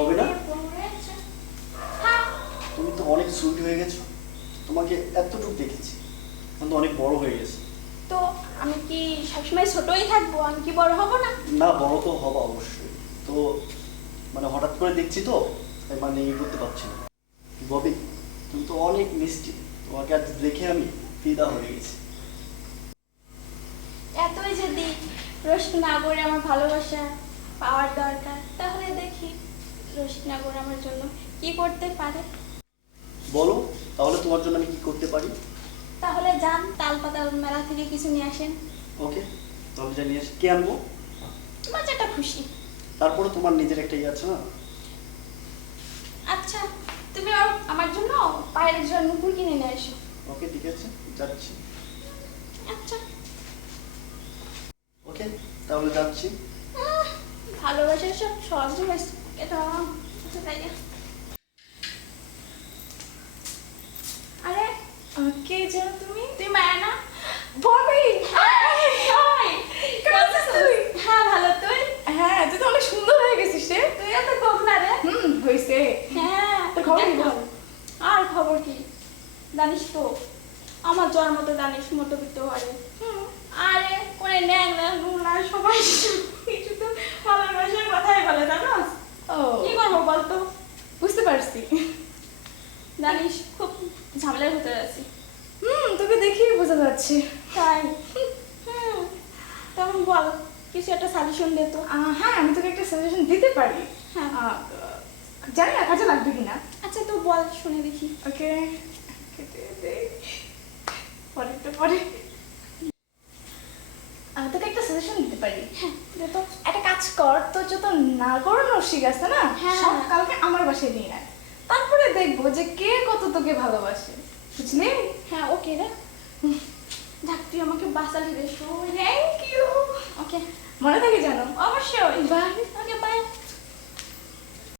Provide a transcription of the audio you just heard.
হবে না? তুমি তো অনেক সুইট হয়ে গেছো, তোমাকে এতটুকু দেখেছি, কিন্তু অনেক বড় হয়ে গেছে। তো আমি কি সবসময় ছোটই থাকবো? আমি কি বড় হব না? না, বড় তো হবা অবশ্যই। তো মানে হঠাৎ করে দেখছি তো, তাই মানে ই করতে পারছি না। ববি, তুমি তো অনেক মিষ্টি, তোমাকে আজ দেখে আমি ফিদা হয়ে গেছি। এতই যদি রোশনাগরে আমার ভালোবাসা পাওয়ার দরকার, তাহলে দেখি রোশনাগর আমার জন্য কি করতে পারে। বলো, তাহলে তোমার জন্য আমি কি করতে পারি? তাহলে যান তালপাতা মেলা থেকে কিছু নিয়ে আসেন। ওকে, তাহলে জানিয়ে কে আনবো? তোমার যেটা খুশি। তারপরে তোমার নিজের একটা ইয়ে আছে না? আচ্ছা, তুমি আমার জন্য পায়ের জন্য নুপুর কিনে নিয়ে এসো। ওকে, ঠিক আছে, যাচ্ছি। আচ্ছা। ওকে, তাহলে যাচ্ছি। ভালোবাসা সব সহজ হয়েছে এটা। আচ্ছা, তাই না? আরে কে যেন তুমি? তুই মায়া না? ববি! কেমন আছিস তুই? হ্যাঁ, ভালো। তুই? হ্যাঁ, তুই তো অনেক সুন্দর হয়ে গেছিস রে। তুই এত কম না রে। হয়েছে। হ্যাঁ, তোর খবর কি বল? আর খবর কি? জানিস তো আমার জন্ম তো জানিস মধ্যবিত্ত হয়। আরে করে ন্যাংরা নুনা সবাই কিছু তো ভালোবাসার কথাই বলে, জানোস? ও, কি করবো বলতো? বুঝতে পারছি। জানিস খুব ঝামেলার ভিতরে আছি। তোকে দেখেই বোঝা যাচ্ছে। তাই তখন বল, কিছু একটা সাজেশন দে তো। হ্যাঁ, আমি তোকে একটা সাজেশন দিতে পারি। হ্যাঁ। জানি না কাজে লাগবে কিনা। আচ্ছা, তো বল, শুনে দেখি। ওকে, পরে তো পরে তোকে একটা সাজেশন দিতে পারি। হ্যাঁ, দে তো। একটা কাজ কর, তোর যত নাগর রসিক আছে না, হ্যাঁ। সব কালকে আমার বাসায় নিয়ে আয়। তারপরে দেখবো যে কে কত তোকে ভালোবাসে, বুঝলি? হ্যাঁ, ওকে রে। যাক, তুই আমাকে বাঁচালি রে। Thank you. ওকে, মনে থাকে জানো? অবশ্যই। বাই।